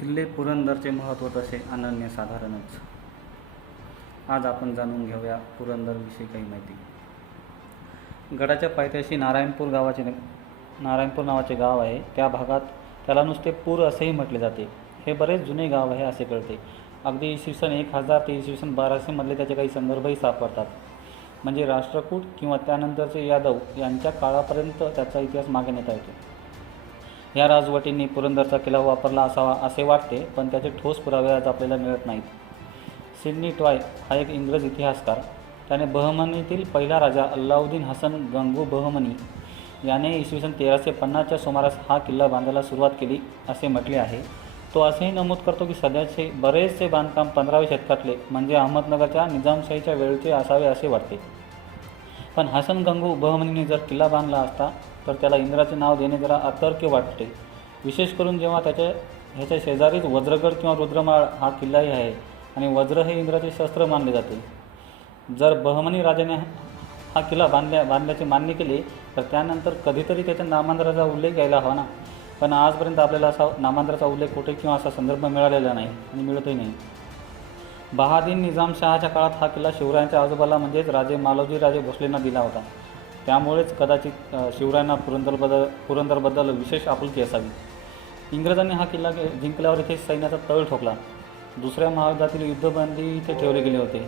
किल्ले पुरंदरचे महत्त्व तसे अनन्यसाधारणच. आज आपण जाणून घेऊया पुरंदरविषयी काही माहिती. गडाच्या पायथ्याशी नारायणपूर गावाचे नारायणपूर नावाचे गाव आहे. त्या भागात त्याला नुसते पूर असेही म्हटले जाते. हे बरेच जुने गाव आहे असे कळते. अगदी इसवी सन एक हजार ते इसवी सन बाराशेमधले त्याचे काही संदर्भही सापडतात. म्हणजे राष्ट्रकूट किंवा त्यानंतरचे यादव यांच्या काळापर्यंत त्याचा इतिहास मागे नेता येतो या राजवटींनी पुरंदरचा किल्ला वापरला असावा असे वाटते पण त्याचे ठोस पुरावे आज आपल्याला मिळत नाहीत. सिडनी ट्वाय हा एक इंग्रज इतिहासकार त्याने बहमनीतील पहिला राजा अल्लाउद्दीन हसन गंगू बहमनी याने इसवी सन तेराशे पन्नासच्या सुमारास हा किल्ला बांधायला सुरुवात केली असे म्हटले आहे. तो असेही नमूद करतो की सध्याचे बरेचसे बांधकाम पंधराव्या शतकातले म्हणजे अहमदनगरच्या निजामशाहीच्या वेळचे असावे असे वाटते. पण हसन गंगू बहमनीने जर किल्ला बांधला असता तर त्याला इंद्राचे नाव देणे जरा अतर्क्य वाटते. विशेष करून जेव्हा त्याच्या ह्याच्या शेजारीच वज्रगड किंवा रुद्रमाळ हा किल्लाही आहे आणि वज्र हे इंद्राचे शस्त्र मानले जाते. जर बहमनी राजाने हा किल्ला बांधल्या बांधल्याचे मान्य केले तर त्यानंतर कधीतरी त्याच्या नामांतराचा उल्लेख यायला हवा ना. पण आजपर्यंत आपल्याला असा नामांतराचा उल्लेख कुठे किंवा असा संदर्भ मिळालेला नाही आणि मिळतही नाही. बहादीन निजामशहाच्या काळात हा किल्ला शिवरायांच्या आजोबाला म्हणजेच राजे मालोजी राजे भोसलेंना दिला होता. त्यामुळेच कदाचित शिवरायांना पुरंदरबद्दल पुरंदरबद्दल विशेष आपुलकी असावी. इंग्रजांनी हा किल्ला जिंकल्यावर इथे सैन्याचा तळ ठोकला. दुसऱ्या महायुद्धातील युद्धबंदी इथे ठेवले गेले होते.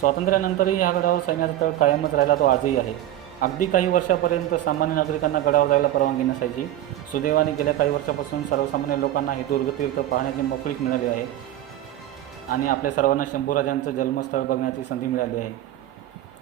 स्वातंत्र्यानंतरही ह्या गडावर सैन्याचा तळ कायमच राहिला तो आजही आहे. अगदी काही वर्षापर्यंत सामान्य नागरिकांना गडावर जायला परवानगी नसायची. सुदैवाने गेल्या काही वर्षापासून सर्वसामान्य लोकांना हे दुर्गतीर्थ पाहण्याची मोकळीक मिळाली आहे. आणि आपल्या सर्वांना शंभूराजांचं जन्मस्थळ बघण्याची संधी मिळाली आहे.